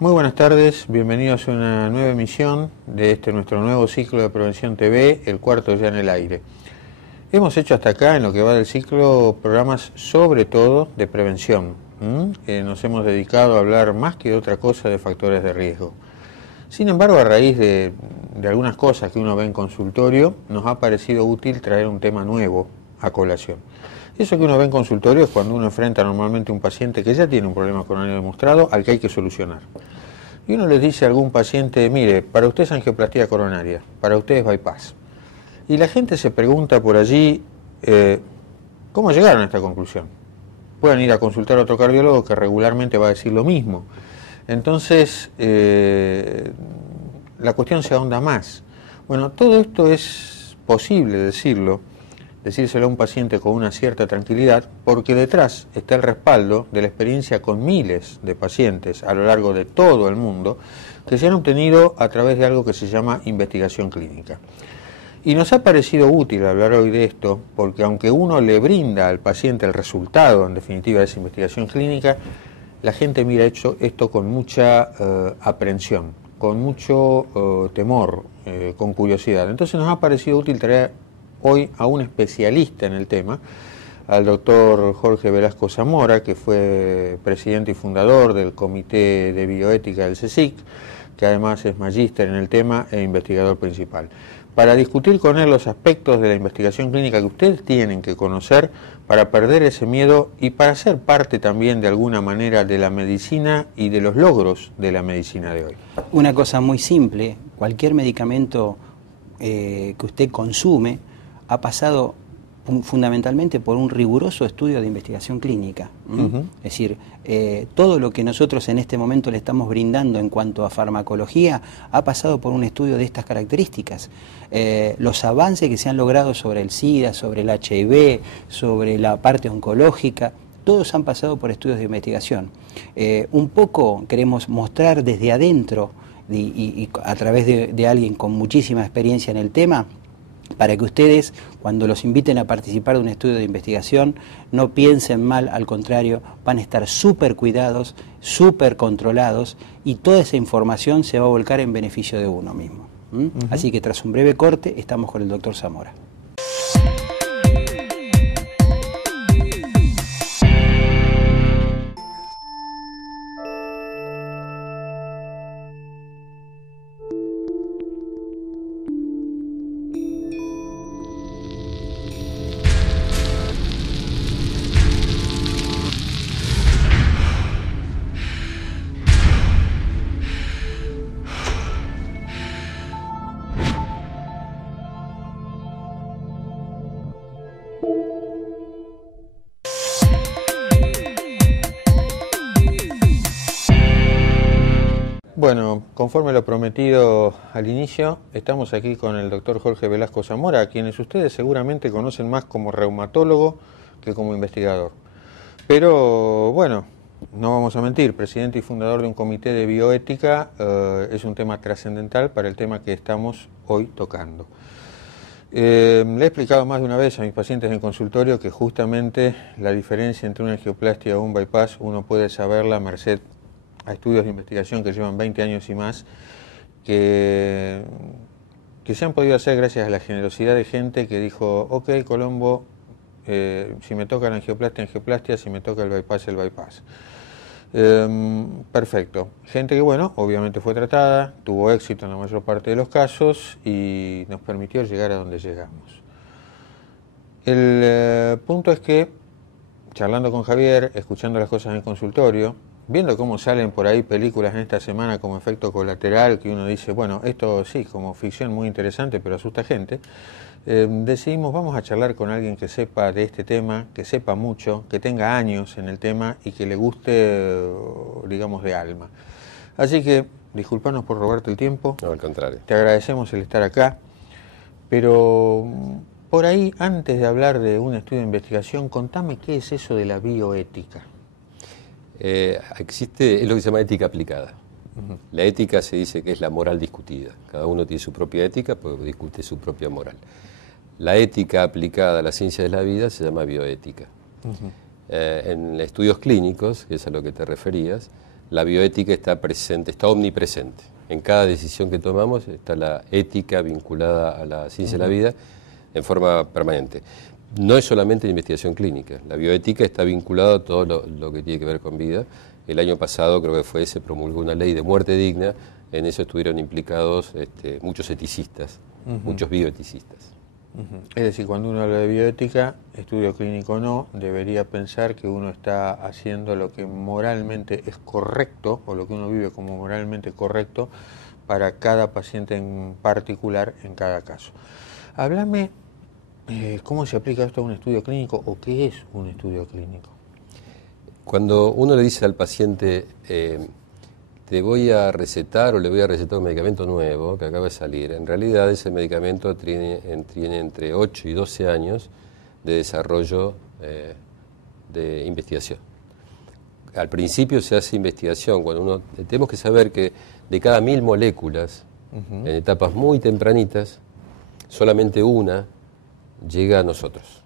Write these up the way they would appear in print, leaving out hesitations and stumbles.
Muy buenas tardes, bienvenidos a una nueva emisión de nuestro nuevo ciclo de Prevención TV, el cuarto ya en el aire. Hemos hecho hasta acá, en lo que va del ciclo, programas sobre todo de prevención. Nos hemos dedicado a hablar más que de otra cosa de factores de riesgo. Sin embargo, a raíz de algunas cosas que uno ve en consultorio, nos ha parecido útil traer un tema nuevo a colación. Eso que uno ve en consultorio es cuando uno enfrenta normalmente a un paciente que ya tiene un problema coronario demostrado al que hay que solucionar. Y uno les dice a algún paciente, mire, para usted es angioplastia coronaria, para usted es bypass. Y la gente se pregunta por allí, ¿cómo llegaron a esta conclusión? Pueden ir a consultar a otro cardiólogo que regularmente va a decir lo mismo. Entonces, la cuestión se ahonda más. Bueno, todo esto es posible decírselo a un paciente con una cierta tranquilidad, porque detrás está el respaldo de la experiencia con miles de pacientes a lo largo de todo el mundo que se han obtenido a través de algo que se llama investigación clínica. Y nos ha parecido útil hablar hoy de esto, porque aunque uno le brinda al paciente el resultado, en definitiva, de esa investigación clínica, la gente mira esto con mucha aprensión, con mucho temor, con curiosidad. Entonces nos ha parecido útil traer hoy a un especialista en el tema, al doctor Jorge Velasco Zamora, que fue presidente y fundador del Comité de Bioética del CSIC, que además es magíster en el tema e investigador principal, para discutir con él los aspectos de la investigación clínica que ustedes tienen que conocer para perder ese miedo y para ser parte también de alguna manera de la medicina y de los logros de la medicina de hoy. Una cosa muy simple, cualquier medicamento que usted consume ha pasado fundamentalmente por un riguroso estudio de investigación clínica. Es decir, todo lo que nosotros en este momento le estamos brindando en cuanto a farmacología ha pasado por un estudio de estas características. Los avances que se han logrado sobre el SIDA, sobre el HIV, sobre la parte oncológica, todos han pasado por estudios de investigación. Un poco queremos mostrar desde adentro y a través de alguien con muchísima experiencia en el tema, para que ustedes, cuando los inviten a participar de un estudio de investigación, no piensen mal, al contrario, van a estar súper cuidados, súper controlados, y toda esa información se va a volcar en beneficio de uno mismo. Así que tras un breve corte, estamos con el doctor Zamora. Bueno, conforme lo prometido al inicio, estamos aquí con el doctor Jorge Velasco Zamora, a quienes ustedes seguramente conocen más como reumatólogo que como investigador. Pero bueno, no vamos a mentir, presidente y fundador de un comité de bioética, es un tema trascendental para el tema que estamos hoy tocando. Le he explicado más de una vez a mis pacientes en consultorio que justamente la diferencia entre una angioplastia o un bypass uno puede saberla merced a estudios de investigación que llevan 20 años y más, que se han podido hacer gracias a la generosidad de gente que dijo, ok, Colombo, si me toca la angioplastia, angioplastia, si me toca el bypass, el bypass. Perfecto. Gente que, bueno, obviamente fue tratada, tuvo éxito en la mayor parte de los casos y nos permitió llegar a donde llegamos. El punto es que, charlando con Javier, escuchando las cosas en el consultorio, viendo cómo salen por ahí películas en esta semana como efecto colateral, que uno dice, bueno, esto sí, como ficción muy interesante, pero asusta gente, decidimos, vamos a charlar con alguien que sepa de este tema, que sepa mucho, que tenga años en el tema y que le guste, digamos, de alma. Así que, disculpanos por robarte el tiempo. No, al contrario. Te agradecemos el estar acá, pero por ahí, antes de hablar de un estudio de investigación, contame qué es eso de la bioética. Existe, es lo que se llama ética aplicada. La ética se dice que es la moral discutida. Cada uno tiene su propia ética, porque discute su propia moral. La ética aplicada a la ciencia de la vida se llama bioética. En estudios clínicos, que es a lo que te referías, la bioética está presente, está omnipresente. En cada decisión que tomamos está la ética vinculada a la ciencia de la vida en forma permanente. No es solamente la investigación clínica, la bioética está vinculada a todo lo que tiene que ver con vida. El año pasado, creo que se promulgó una ley de muerte digna, en eso estuvieron implicados muchos eticistas, muchos bioeticistas. Es decir, cuando uno habla de bioética, estudio clínico no, debería pensar que uno está haciendo lo que moralmente es correcto, o lo que uno vive como moralmente correcto, para cada paciente en particular, en cada caso. Háblame. ¿Cómo se aplica esto a un estudio clínico o qué es un estudio clínico? Cuando uno le dice al paciente, te voy a recetar o le voy a recetar un medicamento nuevo que acaba de salir, en realidad ese medicamento tiene entre 8 y 12 años de desarrollo de investigación. Al principio se hace investigación, tenemos que saber que de cada 1000 moléculas, en etapas muy tempranitas, solamente una llega a nosotros,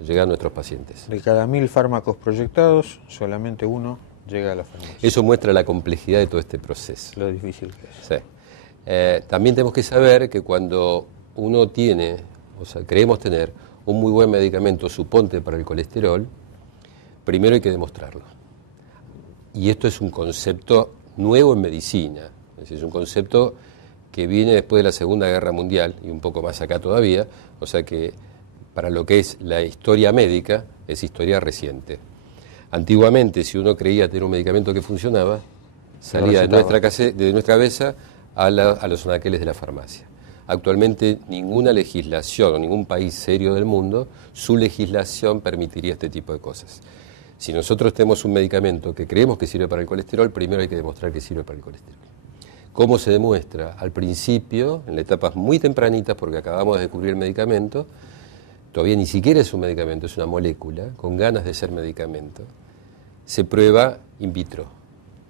llega a nuestros pacientes. De cada 1000 fármacos proyectados, solamente uno llega a la farmacia. Eso muestra la complejidad de todo este proceso. Lo difícil que es. Sí. También tenemos que saber que cuando uno tiene, creemos tener un muy buen medicamento, suponte para el colesterol, primero hay que demostrarlo. Y esto es un concepto nuevo en medicina, es decir, es un concepto que viene después de la Segunda Guerra Mundial y un poco más acá todavía, o sea que para lo que es la historia médica es historia reciente. Antiguamente, si uno creía tener un medicamento que funcionaba, salía de nuestra cabeza a los anaqueles de la farmacia. Actualmente ninguna legislación o ningún país serio del mundo, su legislación permitiría este tipo de cosas. Si nosotros tenemos un medicamento que creemos que sirve para el colesterol, primero hay que demostrar que sirve para el colesterol. ¿Cómo se demuestra? Al principio, en etapas muy tempranitas, porque acabamos de descubrir el medicamento, todavía ni siquiera es un medicamento, es una molécula, con ganas de ser medicamento, se prueba in vitro.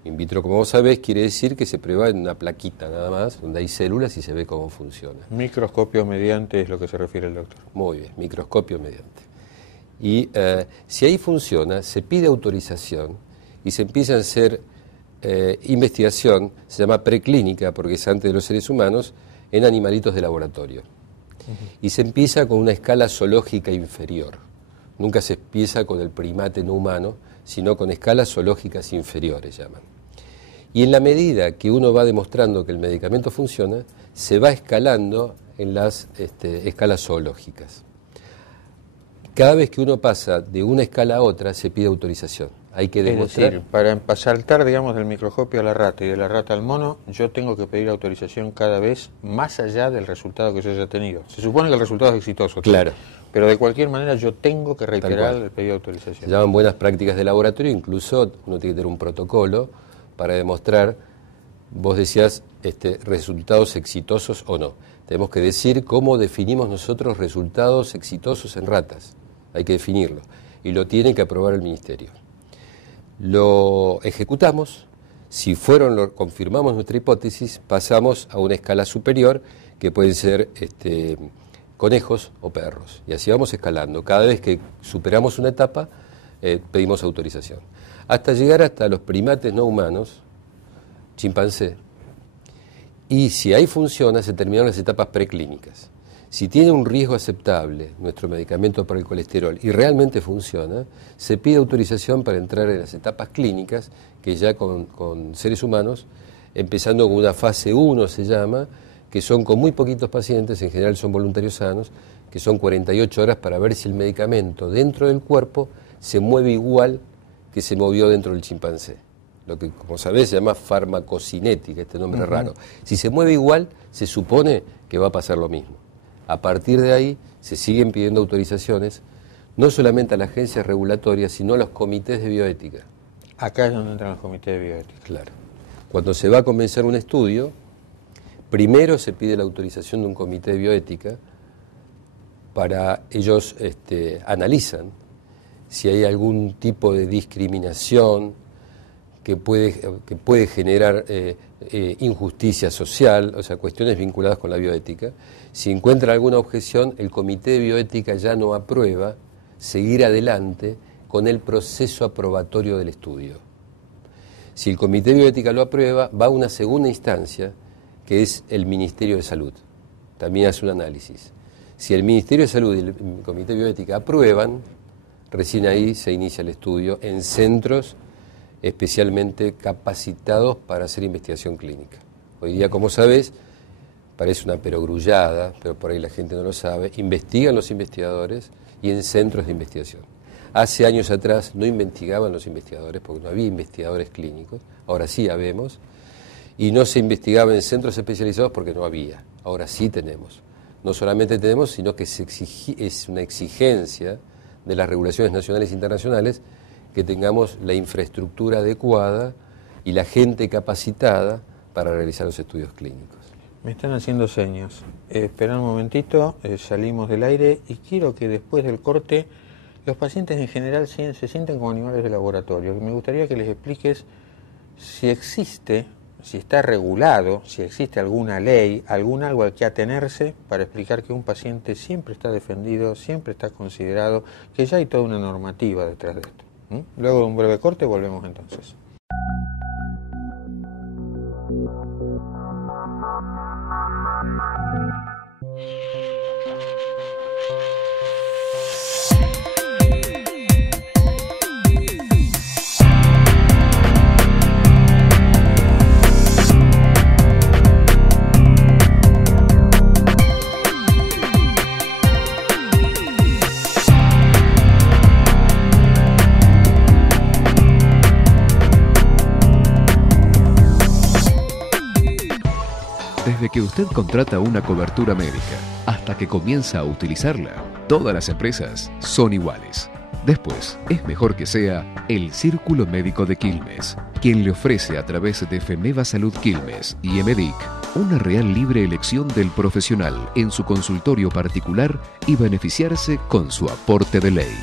In vitro, como vos sabés, quiere decir que se prueba en una plaquita nada más, donde hay células y se ve cómo funciona. Microscopio mediante es lo que se refiere el doctor. Muy bien, microscopio mediante. Y si ahí funciona, se pide autorización y se empieza a hacer investigación, se llama preclínica, porque es antes de los seres humanos, en animalitos de laboratorio. Y se empieza con una escala zoológica inferior. Nunca se empieza con el primate no humano, sino con escalas zoológicas inferiores, llaman. Y en la medida que uno va demostrando que el medicamento funciona, se va escalando en las escalas zoológicas. Cada vez que uno pasa de una escala a otra, se pide autorización. Hay que demostrar. Es decir, para saltar, digamos, del microscopio a la rata y de la rata al mono, yo tengo que pedir autorización cada vez más allá del resultado que yo haya tenido. Se supone que el resultado es exitoso. Claro. Pero de cualquier manera yo tengo que reiterar el pedido de autorización. Se llaman buenas prácticas de laboratorio, incluso uno tiene que tener un protocolo para demostrar Vos decías resultados exitosos o no. Tenemos que decir cómo definimos nosotros resultados exitosos en ratas. Hay que definirlo. Y lo tiene que aprobar el Ministerio. Lo ejecutamos. Si confirmamos nuestra hipótesis, pasamos a una escala superior que pueden ser conejos o perros. Y así vamos escalando. Cada vez que superamos una etapa, pedimos autorización. Hasta llegar hasta los primates no humanos, chimpancé. Y si ahí funciona, se terminan las etapas preclínicas. Si tiene un riesgo aceptable nuestro medicamento para el colesterol y realmente funciona, se pide autorización para entrar en las etapas clínicas, que ya con seres humanos, empezando con una fase 1 se llama, que son con muy poquitos pacientes, en general son voluntarios sanos, que son 48 horas para ver si el medicamento dentro del cuerpo se mueve igual que se movió dentro del chimpancé. Lo que, como sabés, se llama farmacocinética, este nombre raro. Si se mueve igual, se supone que va a pasar lo mismo. A partir de ahí, se siguen pidiendo autorizaciones, no solamente a las agencias regulatorias, sino a los comités de bioética. Acá es donde entran los comités de bioética. Claro. Cuando se va a comenzar un estudio, primero se pide la autorización de un comité de bioética para ellos analizan si hay algún tipo de discriminación que puede generar injusticia social, o sea, cuestiones vinculadas con la bioética. Si encuentra alguna objeción, el comité de bioética ya no aprueba seguir adelante con el proceso aprobatorio del estudio. Si el comité de bioética lo aprueba, va a una segunda instancia, que es el Ministerio de Salud. También hace un análisis. Si el Ministerio de Salud y el comité de bioética aprueban, recién ahí se inicia el estudio en centros especialmente capacitados para hacer investigación clínica. Hoy día, como sabés, parece una perogrullada, pero por ahí la gente no lo sabe, investigan los investigadores y en centros de investigación. Hace años atrás no investigaban los investigadores porque no había investigadores clínicos, ahora sí habemos, y no se investigaba en centros especializados porque no había, ahora sí tenemos. No solamente tenemos, sino que es una exigencia de las regulaciones nacionales e internacionales que tengamos la infraestructura adecuada y la gente capacitada para realizar los estudios clínicos. Me están haciendo señas. Espera un momentito, salimos del aire y quiero que después del corte los pacientes en general se sienten como animales de laboratorio. Me gustaría que les expliques si existe, si está regulado, si existe alguna ley, algún algo al que atenerse para explicar que un paciente siempre está defendido, siempre está considerado, que ya hay toda una normativa detrás de esto. Luego de un breve corte volvemos entonces. Desde que usted contrata una cobertura médica hasta que comienza a utilizarla, todas las empresas son iguales. Después, es mejor que sea el Círculo Médico de Quilmes, quien le ofrece a través de FEMEVA Salud Quilmes y EMEDIC una real libre elección del profesional en su consultorio particular y beneficiarse con su aporte de ley.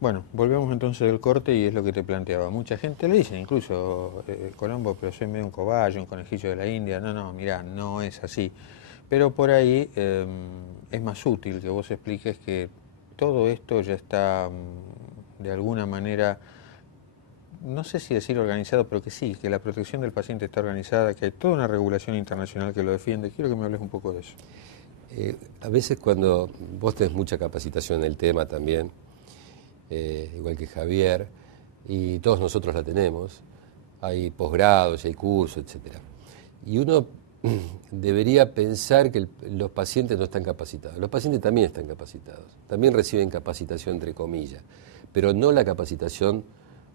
Bueno, volvemos entonces del corte y es lo que te planteaba. Mucha gente le dice, incluso Colombo, pero soy medio un cobayo, un conejillo de la India. No, mirá, no es así. Pero por ahí es más útil que vos expliques que todo esto ya está de alguna manera, no sé si decir organizado, pero que sí, que la protección del paciente está organizada, que hay toda una regulación internacional que lo defiende. Quiero que me hables un poco de eso. A veces cuando vos tenés mucha capacitación en el tema también, igual que Javier, y todos nosotros la tenemos, hay posgrados, hay cursos, etc. Y uno debería pensar que los pacientes no están capacitados. Los pacientes también están capacitados, también reciben capacitación entre comillas, pero no la capacitación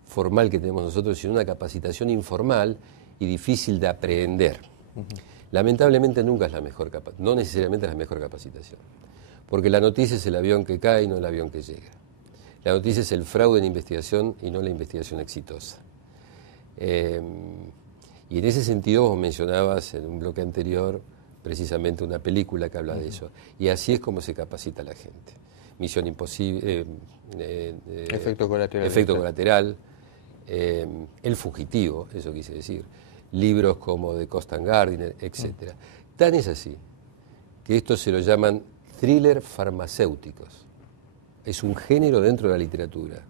formal que tenemos nosotros, sino una capacitación informal y difícil de aprender. Lamentablemente nunca es la mejor no necesariamente es la mejor capacitación. Porque la noticia es el avión que cae y no el avión que llega. La noticia es el fraude en investigación y no la investigación exitosa. Y en ese sentido vos mencionabas en un bloque anterior precisamente una película que habla de eso. Y así es como se capacita a la gente. Misión Imposible, Efecto colateral. Efecto colateral, El fugitivo, eso quise decir. Libros como de Constant Gardiner, etc. Tan es así que esto se lo llaman thriller farmacéuticos. Es un género dentro de la literatura,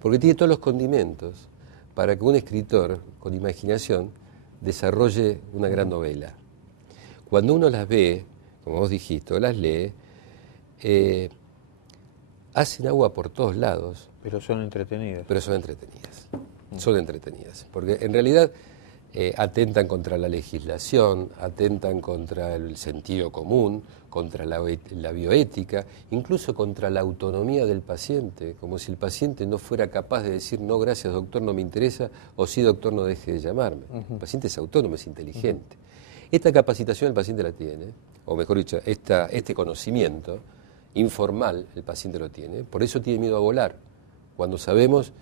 porque tiene todos los condimentos para que un escritor con imaginación desarrolle una gran novela. Cuando uno las ve, como vos dijiste, o las lee, hacen agua por todos lados. Pero son entretenidas. Son entretenidas, porque en realidad atentan contra la legislación, atentan contra el sentido común, contra la bioética, incluso contra la autonomía del paciente, como si el paciente no fuera capaz de decir no, gracias doctor, no me interesa, o sí doctor, no deje de llamarme. El paciente es autónomo, es inteligente. Esta capacitación el paciente la tiene, o mejor dicho, este conocimiento informal el paciente lo tiene, por eso tiene miedo a volar, cuando sabemos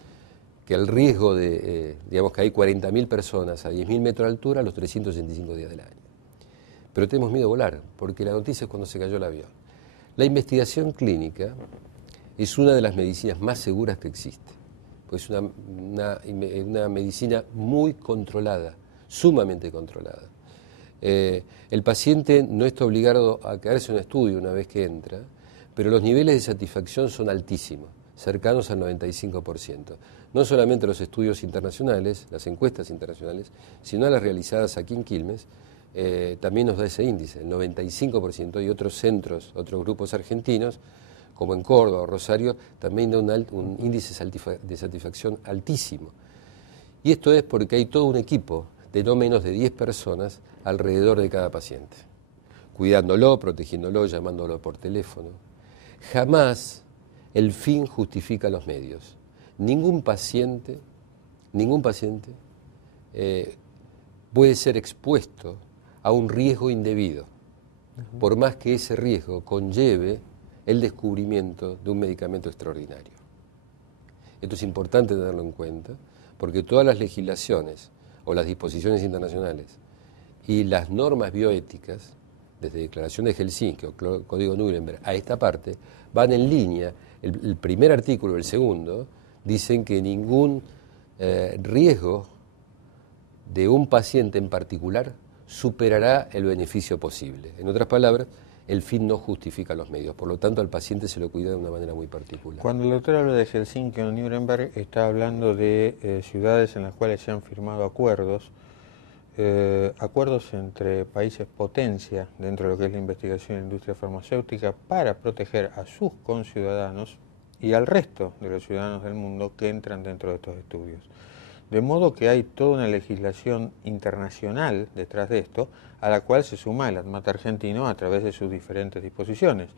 que el riesgo de, digamos que hay 40.000 personas a 10.000 metros de altura los 365 días del año. Pero tenemos miedo a volar, porque la noticia es cuando se cayó el avión. La investigación clínica es una de las medicinas más seguras que existe, pues es una medicina muy controlada, sumamente controlada. El paciente no está obligado a quedarse en un estudio una vez que entra, pero los niveles de satisfacción son altísimos, cercanos al 95%. No solamente los estudios internacionales, las encuestas internacionales, sino las realizadas aquí en Quilmes, también nos da ese índice, el 95%, y otros centros, otros grupos argentinos, como en Córdoba o Rosario, también da un índice de satisfacción altísimo. Y esto es porque hay todo un equipo de no menos de 10 personas alrededor de cada paciente, cuidándolo, protegiéndolo, llamándolo por teléfono. Jamás el fin justifica los medios. Ningún paciente puede ser expuesto a un riesgo indebido, por más que ese riesgo conlleve el descubrimiento de un medicamento extraordinario. Esto es importante tenerlo en cuenta, porque todas las legislaciones o las disposiciones internacionales y las normas bioéticas, desde Declaración de Helsinki o Código Nuremberg a esta parte, van en línea. El primer artículo, el segundo, dicen que ningún riesgo de un paciente en particular superará el beneficio posible. En otras palabras, el fin no justifica los medios, por lo tanto al paciente se lo cuida de una manera muy particular. Cuando el doctor habla de Helsinki o Nuremberg, está hablando de ciudades en las cuales se han firmado acuerdos entre países potencia dentro de lo que es la investigación en la industria farmacéutica para proteger a sus conciudadanos y al resto de los ciudadanos del mundo que entran dentro de estos estudios. De modo que hay toda una legislación internacional detrás de esto, a la cual se suma el ADMAT argentino a través de sus diferentes disposiciones.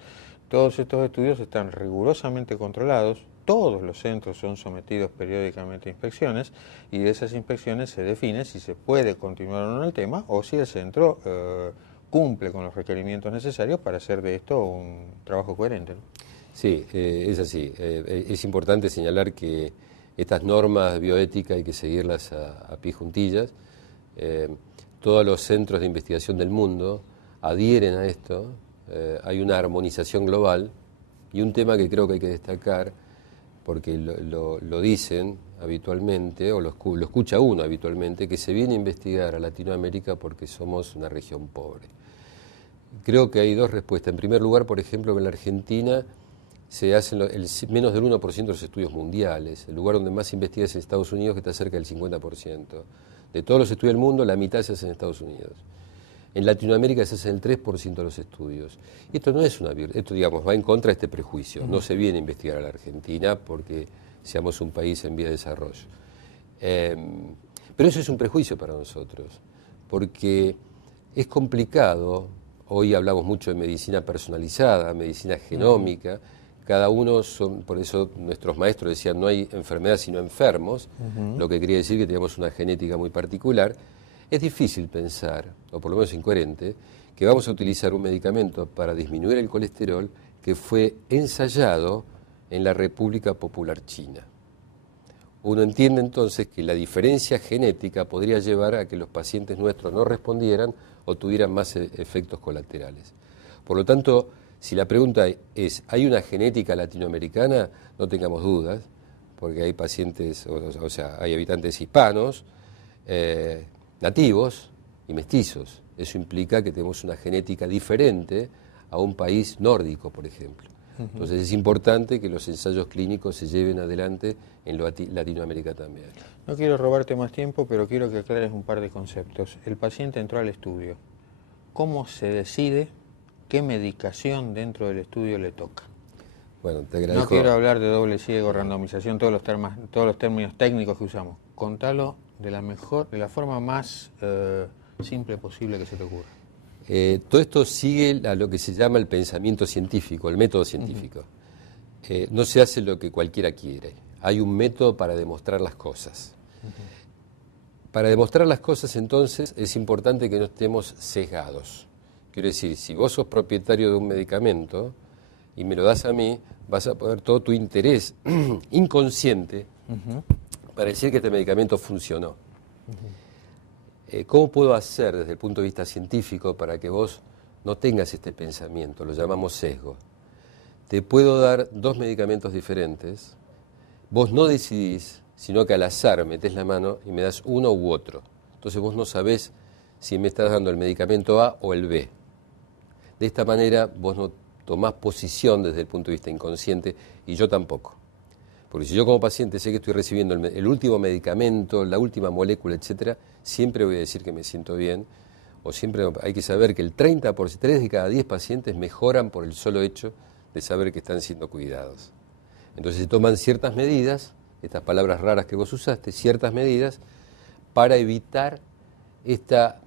Todos estos estudios están rigurosamente controlados, todos los centros son sometidos periódicamente a inspecciones y de esas inspecciones se define si se puede continuar o no el tema o si el centro cumple con los requerimientos necesarios para hacer de esto un trabajo coherente, ¿no? Sí, es así. Es importante señalar que estas normas bioéticas hay que seguirlas a pie juntillas. Todos los centros de investigación del mundo adhieren a esto. Hay una armonización global y un tema que creo que hay que destacar, porque lo dicen habitualmente, o lo escucha uno habitualmente, que se viene a investigar a Latinoamérica porque somos una región pobre. Creo que hay dos respuestas. En primer lugar, por ejemplo, en la Argentina se hacen menos del 1% de los estudios mundiales. El lugar donde más se investiga es en Estados Unidos, que está cerca del 50%. De todos los estudios del mundo, la mitad se hace en Estados Unidos. En Latinoamérica se hacen el 3% de los estudios. Y esto no es una virtud, esto digamos va en contra de este prejuicio. No se viene a investigar a la Argentina porque seamos un país en vía de desarrollo. Pero eso es un prejuicio para nosotros, porque es complicado. Hoy hablamos mucho de medicina personalizada, medicina genómica. Cada uno por eso nuestros maestros decían no hay enfermedad sino enfermos, lo que quería decir que teníamos una genética muy particular. Es difícil pensar, o por lo menos incoherente, que vamos a utilizar un medicamento para disminuir el colesterol que fue ensayado en la República Popular China. Uno entiende entonces que la diferencia genética podría llevar a que los pacientes nuestros no respondieran o tuvieran más efectos colaterales. Por lo tanto, si la pregunta es, ¿hay una genética latinoamericana? No tengamos dudas, porque hay pacientes, o sea, hay habitantes hispanos, nativos y mestizos. Eso implica que tenemos una genética diferente a un país nórdico, por ejemplo. Entonces es importante que los ensayos clínicos se lleven adelante en Latinoamérica también. No quiero robarte más tiempo, pero quiero que aclares un par de conceptos. El paciente entró al estudio. ¿Cómo se decide qué medicación dentro del estudio le toca? Bueno, te agradezco. No quiero hablar de doble ciego, randomización, todos los términos técnicos que usamos. Contalo de la forma más simple posible que se te ocurra. Todo esto sigue a lo que se llama el pensamiento científico, el método científico. No se hace lo que cualquiera quiere. Hay un método para demostrar las cosas. Para demostrar las cosas, entonces, es importante que no estemos sesgados. Quiero decir, si vos sos propietario de un medicamento y me lo das a mí, vas a poner todo tu interés inconsciente para decir que este medicamento funcionó. ¿Cómo puedo hacer desde el punto de vista científico para que vos no tengas este pensamiento? Lo llamamos sesgo. Te puedo dar 2 medicamentos diferentes, vos no decidís, sino que al azar metés la mano y me das uno u otro. Entonces vos no sabés si me estás dando el medicamento A o el B. De esta manera vos no tomás posición desde el punto de vista inconsciente y yo tampoco. Porque si yo como paciente sé que estoy recibiendo el último medicamento, la última molécula, etcétera, siempre voy a decir que me siento bien, o siempre hay que saber que el 30%, 3 de cada 10 pacientes mejoran por el solo hecho de saber que están siendo cuidados. Entonces se toman ciertas medidas, estas palabras raras que vos usaste, ciertas medidas para evitar esta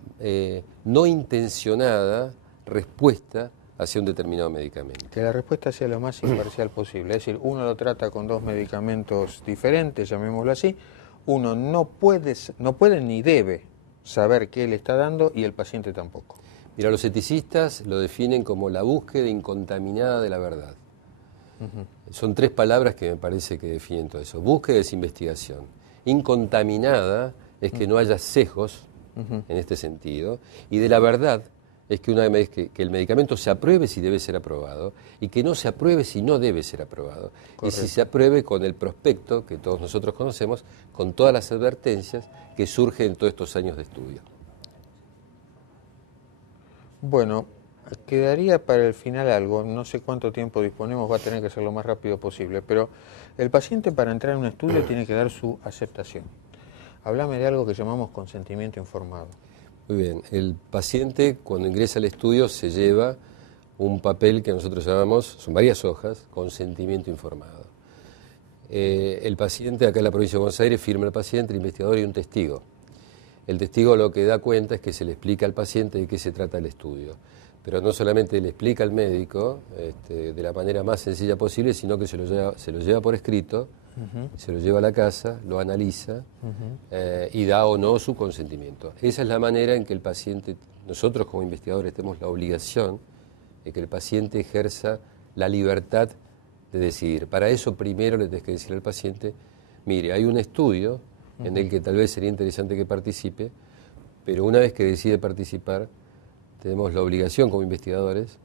no intencionada respuesta hacia un determinado medicamento. Que la respuesta sea lo más imparcial posible, es decir, uno lo trata con 2 medicamentos diferentes, llamémoslo así, uno no puede ni debe saber qué le está dando y el paciente tampoco. Mira, los eticistas lo definen como la búsqueda incontaminada de la verdad. Son 3 palabras que me parece que definen todo eso. Búsqueda es investigación. Incontaminada es que no haya sesgos en este sentido. Y de la verdad es que una vez que el medicamento se apruebe si debe ser aprobado y que no se apruebe si no debe ser aprobado. Correcto. Y si se apruebe con el prospecto que todos nosotros conocemos, con todas las advertencias que surgen en todos estos años de estudio. Bueno, quedaría para el final algo, no sé cuánto tiempo disponemos, va a tener que ser lo más rápido posible, pero el paciente para entrar en un estudio tiene que dar su aceptación. Háblame de algo que llamamos consentimiento informado. Muy bien, el paciente cuando ingresa al estudio se lleva un papel que nosotros llamamos, son varias hojas, consentimiento informado. El paciente, acá en la provincia de Buenos Aires, firma el paciente, el investigador y un testigo. El testigo lo que da cuenta es que se le explica al paciente de qué se trata el estudio. Pero no solamente le explica al médico de la manera más sencilla posible, sino que se lo lleva por escrito, se lo lleva a la casa, lo analiza y da o no su consentimiento. Esa es la manera en que el paciente, nosotros como investigadores tenemos la obligación de que el paciente ejerza la libertad de decidir. Para eso primero le tenés que decir al paciente, mire, hay un estudio en el que tal vez sería interesante que participe, pero una vez que decide participar, tenemos la obligación como investigadores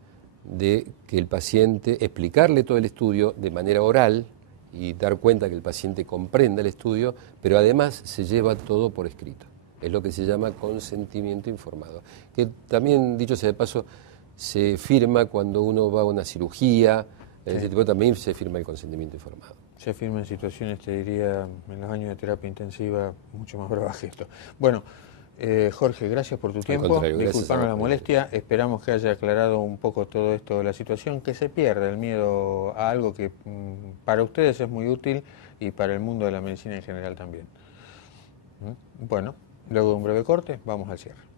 de que el paciente, explicarle todo el estudio de manera oral y dar cuenta que el paciente comprenda el estudio, pero además se lleva todo por escrito. Es lo que se llama consentimiento informado, que también, dicho sea de paso, se firma cuando uno va a una cirugía, en ese tipo también se firma el consentimiento informado. Se firma en situaciones, te diría, en los años de terapia intensiva, mucho más bravas que esto. Bueno, Jorge, gracias por tu tiempo, disculparnos la molestia, esperamos que haya aclarado un poco todo esto de la situación, que se pierda el miedo a algo que para ustedes es muy útil y para el mundo de la medicina en general también. Bueno, luego de un breve corte, vamos al cierre.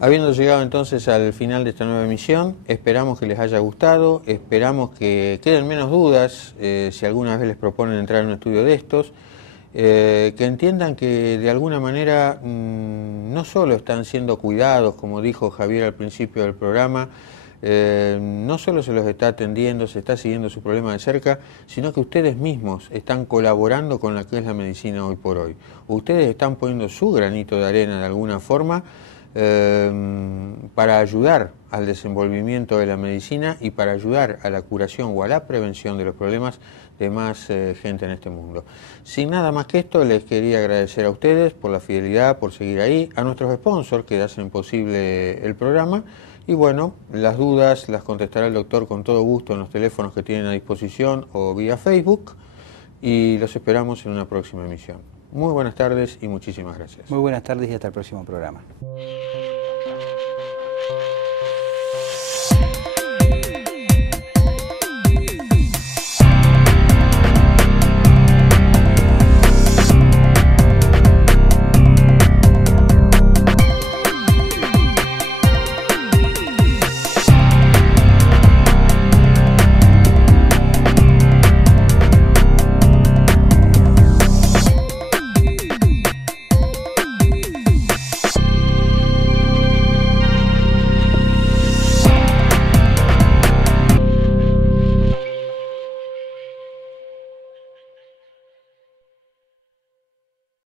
Habiendo llegado entonces al final de esta nueva emisión, esperamos que les haya gustado, esperamos que queden menos dudas si alguna vez les proponen entrar en un estudio de estos, que entiendan que de alguna manera no solo están siendo cuidados, como dijo Javier al principio del programa, no solo se los está atendiendo, se está siguiendo su problema de cerca, sino que ustedes mismos están colaborando con lo que es la medicina hoy por hoy. Ustedes están poniendo su granito de arena de alguna forma para ayudar al desenvolvimiento de la medicina y para ayudar a la curación o a la prevención de los problemas de más gente en este mundo. Sin nada más que esto, les quería agradecer a ustedes por la fidelidad, por seguir ahí, a nuestros sponsors que hacen posible el programa. Y bueno, las dudas las contestará el doctor con todo gusto en los teléfonos que tienen a disposición o vía Facebook, y los esperamos en una próxima emisión. Muy buenas tardes y muchísimas gracias. Muy buenas tardes y hasta el próximo programa.